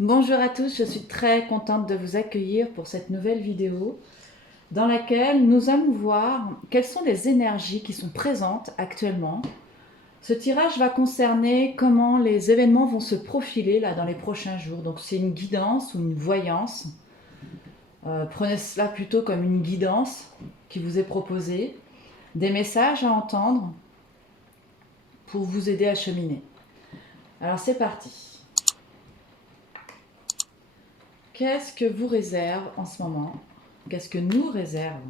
Bonjour à tous, je suis très contente de vous accueillir pour cette nouvelle vidéo dans laquelle nous allons voir quelles sont les énergies qui sont présentes actuellement. Ce tirage va concerner comment les événements vont se profiler là dans les prochains jours. Donc c'est une guidance ou une voyance. Prenez cela plutôt comme une guidance qui vous est proposée, des messages à entendre pour vous aider à cheminer. Alors c'est parti. Qu'est-ce que vous réserve en ce moment? Qu'est-ce que nous réserve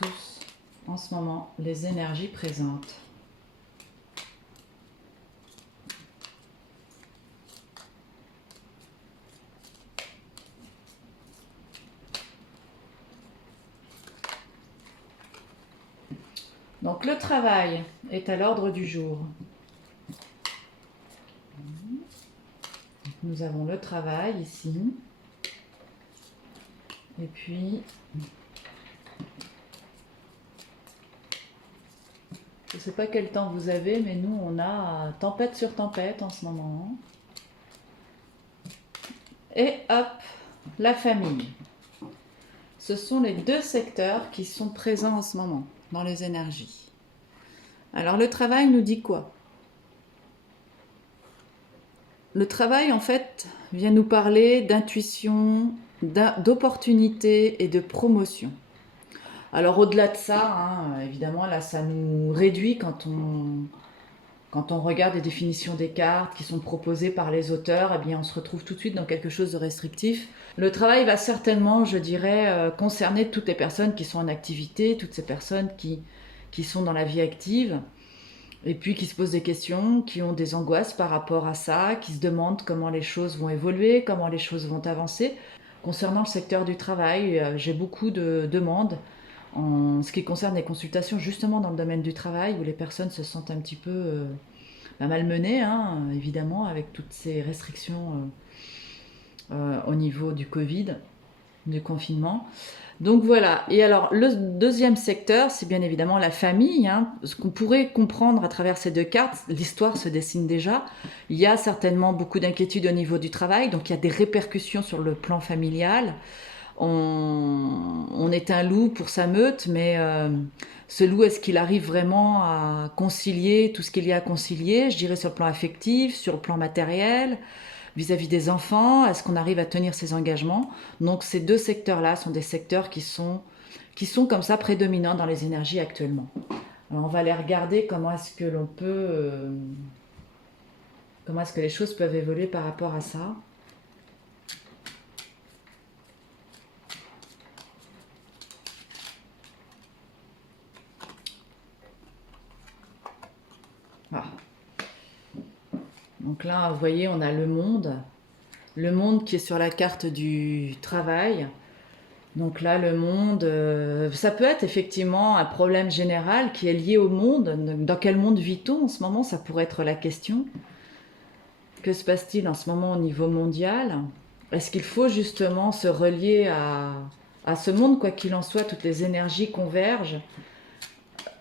tous en ce moment les énergies présentes? Donc le travail est à l'ordre du jour. Nous avons le travail ici. Et puis, je ne sais pas quel temps vous avez, mais nous on a tempête sur tempête en ce moment. Et hop, la famille. Ce sont les deux secteurs qui sont présents en ce moment dans les énergies. Alors le travail nous dit quoi? Le travail, en fait, vient nous parler d'intuition, d'opportunité et de promotion. Alors au-delà de ça, évidemment, là, ça nous réduit quand on regarde les définitions des cartes qui sont proposées par les auteurs, eh bien, on se retrouve tout de suite dans quelque chose de restrictif. Le travail va certainement, je dirais, concerner toutes les personnes qui sont en activité, toutes ces personnes qui sont dans la vie active, et puis qui se posent des questions, qui ont des angoisses par rapport à ça, qui se demandent comment les choses vont évoluer, comment les choses vont avancer. Concernant le secteur du travail, j'ai beaucoup de demandes en ce qui concerne les consultations justement dans le domaine du travail où les personnes se sentent un petit peu malmenées, évidemment, avec toutes ces restrictions au niveau du Covid, du confinement. Donc voilà. Et alors le deuxième secteur, c'est bien évidemment la famille. Ce qu'on pourrait comprendre à travers ces deux cartes, l'histoire se dessine déjà. Il y a certainement beaucoup d'inquiétudes au niveau du travail, donc il y a des répercussions sur le plan familial. On est un loup pour sa meute, mais ce loup, est-ce qu'il arrive vraiment à concilier tout ce qu'il y a à concilier? Je dirais sur le plan affectif, sur le plan matériel, vis-à-vis des enfants, est-ce qu'on arrive à tenir ses engagements? Donc ces deux secteurs-là sont des secteurs qui sont comme ça prédominants dans les énergies actuellement. Alors on va aller regarder comment est-ce que l'on peut, comment est-ce que les choses peuvent évoluer par rapport à ça. Ah. Donc là, vous voyez, on a le monde qui est sur la carte du travail. Donc là, le monde, ça peut être effectivement un problème général qui est lié au monde. Dans quel monde vit-on en ce moment? Ça pourrait être la question. Que se passe-t-il en ce moment au niveau mondial? Est-ce qu'il faut justement se relier à ce monde, quoi qu'il en soit, toutes les énergies convergent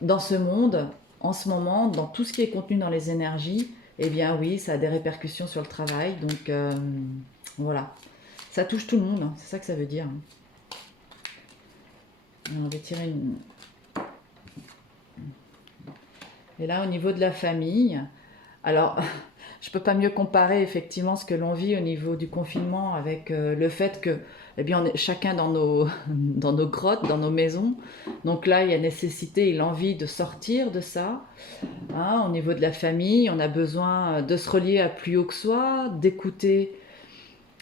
dans ce monde, en ce moment, dans tout ce qui est contenu dans les énergies? Eh bien oui, ça a des répercussions sur le travail, donc voilà. Ça touche tout le monde, c'est ça que ça veut dire. Alors, on va tirer une... Et là, au niveau de la famille, alors je peux pas mieux comparer effectivement ce que l'on vit au niveau du confinement avec le fait que eh bien, on est chacun dans nos, dans nos grottes, dans nos maisons. Donc là, il y a nécessité et l'envie de sortir de ça. Au niveau de la famille, on a besoin de se relier à plus haut que soi, d'écouter,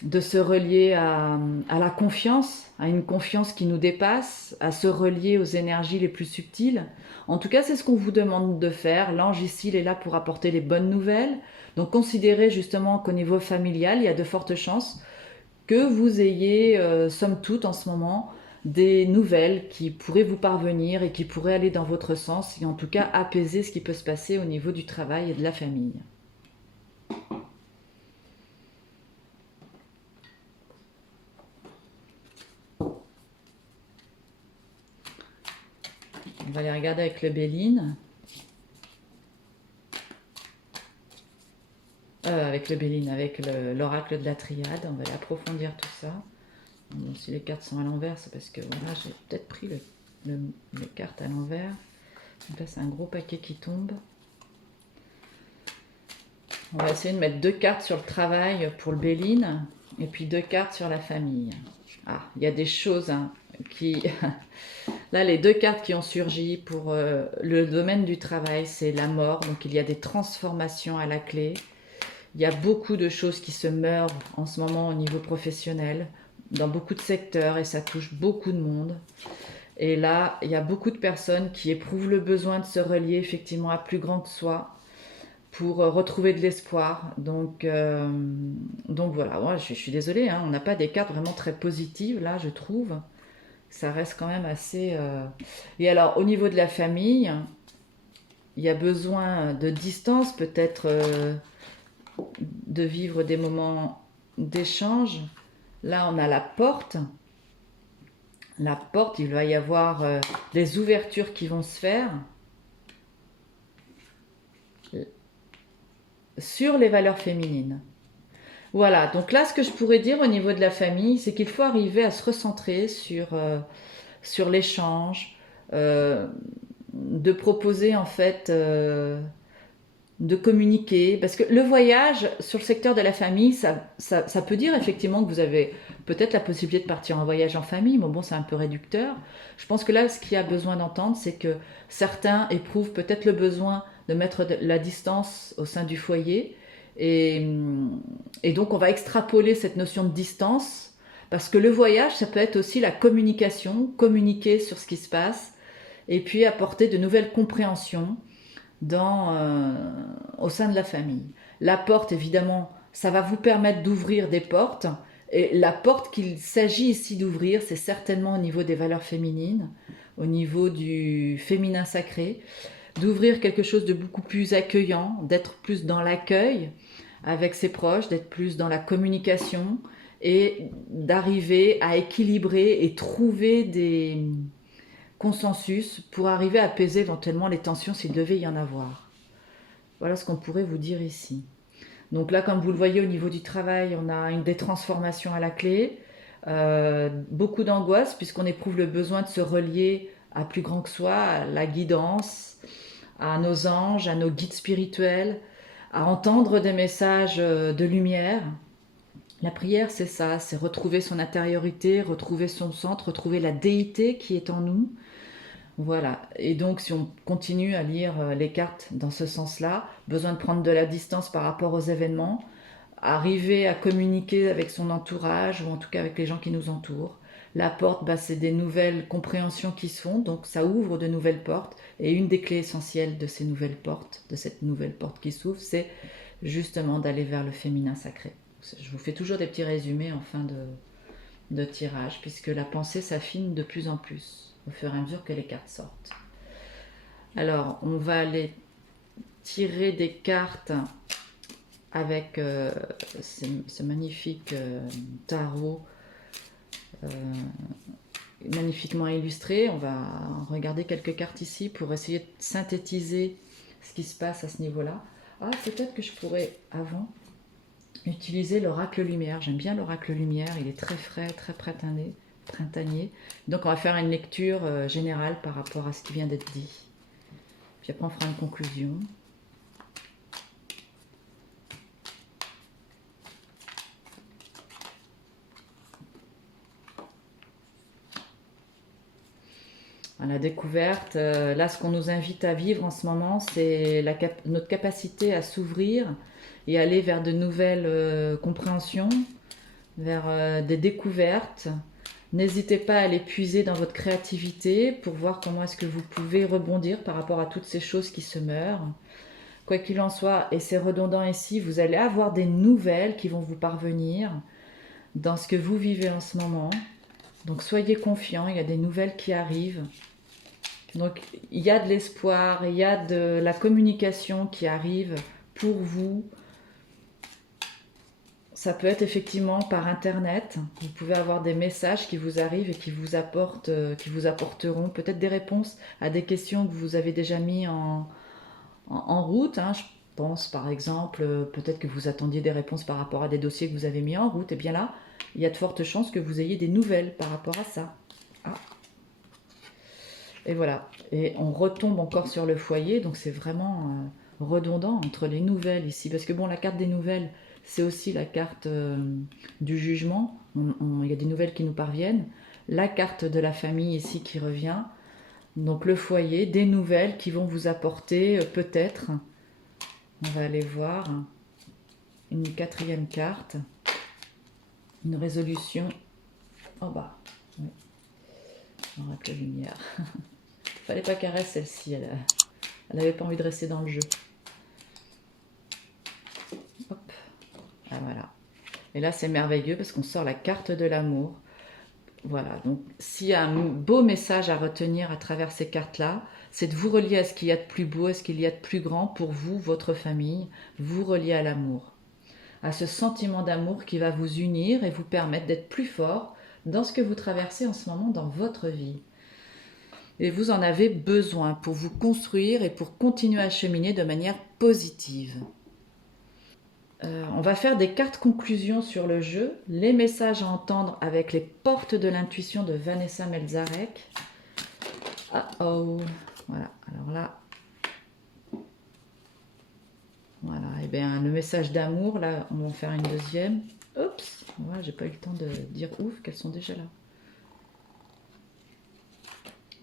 de se relier à la confiance, à une confiance qui nous dépasse, à se relier aux énergies les plus subtiles. En tout cas, c'est ce qu'on vous demande de faire. L'ange ici, il est là pour apporter les bonnes nouvelles. Donc considérez justement qu'au niveau familial, il y a de fortes chances que vous ayez, somme toute en ce moment, des nouvelles qui pourraient vous parvenir et qui pourraient aller dans votre sens et en tout cas apaiser ce qui peut se passer au niveau du travail et de la famille. On va aller regarder avec le Béline. avec le Béline, avec l'oracle de la triade. On va aller approfondir tout ça. Bon, si les cartes sont à l'envers, c'est parce que voilà, j'ai peut-être pris les cartes à l'envers. Donc là, c'est un gros paquet qui tombe. On va essayer de mettre 2 cartes sur le travail pour le Béline et puis 2 cartes sur la famille. Ah, il y a des choses qui... Là, les 2 cartes qui ont surgi pour le domaine du travail, c'est la mort. Donc, il y a des transformations à la clé. Il y a beaucoup de choses qui se meurent en ce moment au niveau professionnel, dans beaucoup de secteurs, et ça touche beaucoup de monde. Et là, il y a beaucoup de personnes qui éprouvent le besoin de se relier effectivement à plus grand que soi pour retrouver de l'espoir. Donc voilà, moi, je suis désolée, on n'a pas des cartes vraiment très positives là, je trouve. Ça reste quand même assez... Et alors, au niveau de la famille, il y a besoin de distance, peut-être de vivre des moments d'échange. Là, on a la porte. La porte, il va y avoir des ouvertures qui vont se faire sur les valeurs féminines. Voilà, donc là, ce que je pourrais dire au niveau de la famille, c'est qu'il faut arriver à se recentrer sur l'échange, de proposer en fait, de communiquer. Parce que le voyage sur le secteur de la famille, ça peut dire effectivement que vous avez peut-être la possibilité de partir en voyage en famille, mais bon, c'est un peu réducteur. Je pense que là, ce qu'il y a besoin d'entendre, c'est que certains éprouvent peut-être le besoin de mettre de la distance au sein du foyer. Et, et donc, on va extrapoler cette notion de distance, parce que le voyage, ça peut être aussi la communication, communiquer sur ce qui se passe, et puis apporter de nouvelles compréhensions au sein de la famille. La porte, évidemment, ça va vous permettre d'ouvrir des portes. Et la porte qu'il s'agit ici d'ouvrir, c'est certainement au niveau des valeurs féminines, au niveau du féminin sacré, d'ouvrir quelque chose de beaucoup plus accueillant, d'être plus dans l'accueil avec ses proches, d'être plus dans la communication et d'arriver à équilibrer et trouver des consensus pour arriver à apaiser éventuellement les tensions s'il devait y en avoir. Voilà ce qu'on pourrait vous dire ici. Donc là, comme vous le voyez au niveau du travail, on a des transformations à la clé, beaucoup d'angoisse puisqu'on éprouve le besoin de se relier à plus grand que soi, à la guidance, à nos anges, à nos guides spirituels, à entendre des messages de lumière. La prière, c'est ça, c'est retrouver son intériorité, retrouver son centre, retrouver la déité qui est en nous. Voilà, et donc si on continue à lire les cartes dans ce sens-là, besoin de prendre de la distance par rapport aux événements, arriver à communiquer avec son entourage, ou en tout cas avec les gens qui nous entourent. La porte, c'est des nouvelles compréhensions qui se font, donc ça ouvre de nouvelles portes, et une des clés essentielles de ces nouvelles portes, de cette nouvelle porte qui s'ouvre, c'est justement d'aller vers le féminin sacré. Je vous fais toujours des petits résumés en fin de tirage, puisque la pensée s'affine de plus en plus au fur et à mesure que les cartes sortent. Alors, on va aller tirer des cartes avec ce magnifique tarot magnifiquement illustré. On va regarder quelques cartes ici pour essayer de synthétiser ce qui se passe à ce niveau-là. Ah, peut-être que je pourrais, avant, utiliser l'oracle lumière. J'aime bien l'oracle lumière, il est très frais, très printanier. Donc on va faire une lecture générale par rapport à ce qui vient d'être dit. Puis après on fera une conclusion. À la découverte, là ce qu'on nous invite à vivre en ce moment, c'est notre capacité à s'ouvrir et aller vers de nouvelles compréhensions, vers des découvertes. N'hésitez pas à les puiser dans votre créativité pour voir comment est-ce que vous pouvez rebondir par rapport à toutes ces choses qui se meurent. Quoi qu'il en soit, et c'est redondant ici, vous allez avoir des nouvelles qui vont vous parvenir dans ce que vous vivez en ce moment. Donc soyez confiants, il y a des nouvelles qui arrivent. Donc il y a de l'espoir, il y a de la communication qui arrive pour vous. Ça peut être effectivement par internet. Vous pouvez avoir des messages qui vous arrivent et qui vous apporteront peut-être des réponses à des questions que vous avez déjà mis en route. pense par exemple, peut-être que vous attendiez des réponses par rapport à des dossiers que vous avez mis en route, et bien là, il y a de fortes chances que vous ayez des nouvelles par rapport à ça. Ah. Et voilà, et on retombe encore sur le foyer, donc c'est vraiment redondant entre les nouvelles ici, parce que bon, la carte des nouvelles, c'est aussi la carte du jugement, il y a des nouvelles qui nous parviennent, la carte de la famille ici qui revient, donc le foyer, des nouvelles qui vont vous apporter peut-être, on va aller voir, une quatrième carte, une résolution, oh bah, oui. On rate la lumière. Fallait pas qu'elle reste celle-ci, elle n'avait pas envie de rester dans le jeu. Hop, ah, voilà. Et là c'est merveilleux parce qu'on sort la carte de l'amour. Voilà, donc s'il y a un beau message à retenir à travers ces cartes-là, c'est de vous relier à ce qu'il y a de plus beau, à ce qu'il y a de plus grand pour vous, votre famille, vous relier à l'amour, à ce sentiment d'amour qui va vous unir et vous permettre d'être plus fort dans ce que vous traversez en ce moment dans votre vie. Et vous en avez besoin pour vous construire et pour continuer à cheminer de manière positive. On va faire des cartes conclusions sur le jeu, les messages à entendre avec les portes de l'intuition de Vanessa Melzarek. Ah oh, voilà, alors là, voilà, et bien le message d'amour, là, on va en faire une deuxième. Oups, ouais, j'ai pas eu le temps de dire ouf, qu'elles sont déjà là.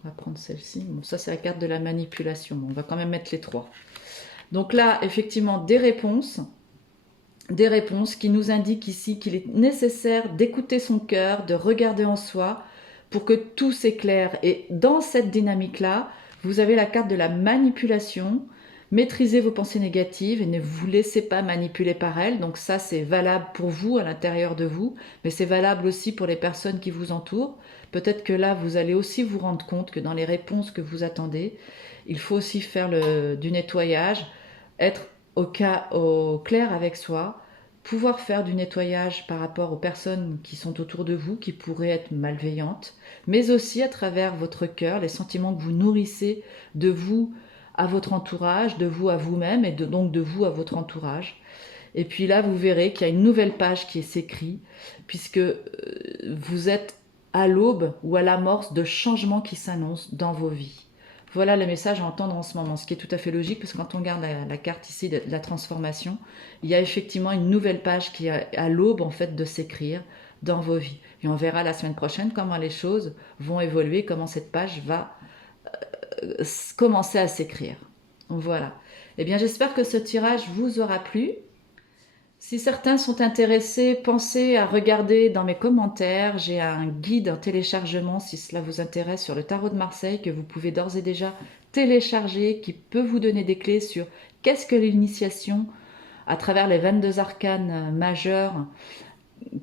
On va prendre celle-ci. Bon, ça c'est la carte de la manipulation, on va quand même mettre les trois. Donc là, effectivement, des réponses qui nous indiquent ici qu'il est nécessaire d'écouter son cœur, de regarder en soi pour que tout s'éclaire. Et dans cette dynamique-là, vous avez la carte de la manipulation. Maîtrisez vos pensées négatives et ne vous laissez pas manipuler par elles. Donc ça, c'est valable pour vous, à l'intérieur de vous, mais c'est valable aussi pour les personnes qui vous entourent. Peut-être que là, vous allez aussi vous rendre compte que dans les réponses que vous attendez, il faut aussi faire du nettoyage, être au clair avec soi, pouvoir faire du nettoyage par rapport aux personnes qui sont autour de vous, qui pourraient être malveillantes, mais aussi à travers votre cœur, les sentiments que vous nourrissez de vous à votre entourage, de vous à vous-même, et donc de vous à votre entourage. Et puis là, vous verrez qu'il y a une nouvelle page qui s'écrit, puisque vous êtes à l'aube ou à l'amorce de changements qui s'annoncent dans vos vies. Voilà le message à entendre en ce moment, ce qui est tout à fait logique, parce que quand on regarde la carte ici de la transformation, il y a effectivement une nouvelle page qui est à l'aube en fait de s'écrire dans vos vies. Et on verra la semaine prochaine comment les choses vont évoluer, comment cette page va commencer à s'écrire. Voilà. Eh bien, j'espère que ce tirage vous aura plu. Si certains sont intéressés, pensez à regarder dans mes commentaires. J'ai un guide en téléchargement, si cela vous intéresse, sur le tarot de Marseille, que vous pouvez d'ores et déjà télécharger, qui peut vous donner des clés sur qu'est-ce que l'initiation à travers les 22 arcanes majeurs,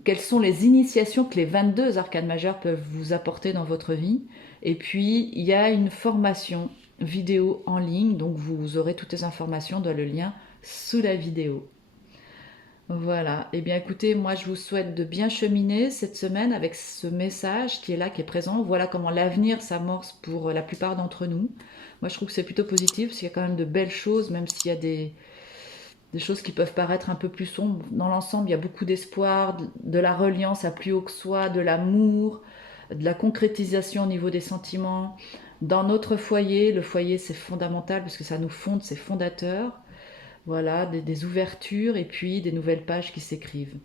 quelles sont les initiations que les 22 arcanes majeurs peuvent vous apporter dans votre vie. Et puis, il y a une formation vidéo en ligne, donc vous aurez toutes les informations dans le lien sous la vidéo. Voilà, et bien écoutez, moi je vous souhaite de bien cheminer cette semaine avec ce message qui est là, qui est présent. Voilà comment l'avenir s'amorce pour la plupart d'entre nous. Moi je trouve que c'est plutôt positif parce qu'il y a quand même de belles choses, même s'il y a des choses qui peuvent paraître un peu plus sombres. Dans l'ensemble, il y a beaucoup d'espoir, de la reliance à plus haut que soi, de l'amour, de la concrétisation au niveau des sentiments. Dans notre foyer, le foyer c'est fondamental parce que ça nous fonde, c'est fondateur. Voilà, des ouvertures et puis des nouvelles pages qui s'écrivent.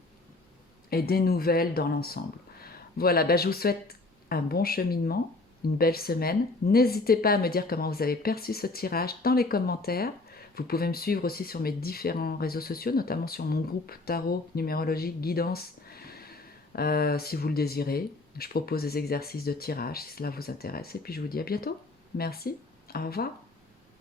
Et des nouvelles dans l'ensemble. Voilà, bah, je vous souhaite un bon cheminement, une belle semaine. N'hésitez pas à me dire comment vous avez perçu ce tirage dans les commentaires. Vous pouvez me suivre aussi sur mes différents réseaux sociaux, notamment sur mon groupe Tarot, Numérologie, Guidance, si vous le désirez. Je propose des exercices de tirage si cela vous intéresse. Et puis je vous dis à bientôt. Merci, au revoir.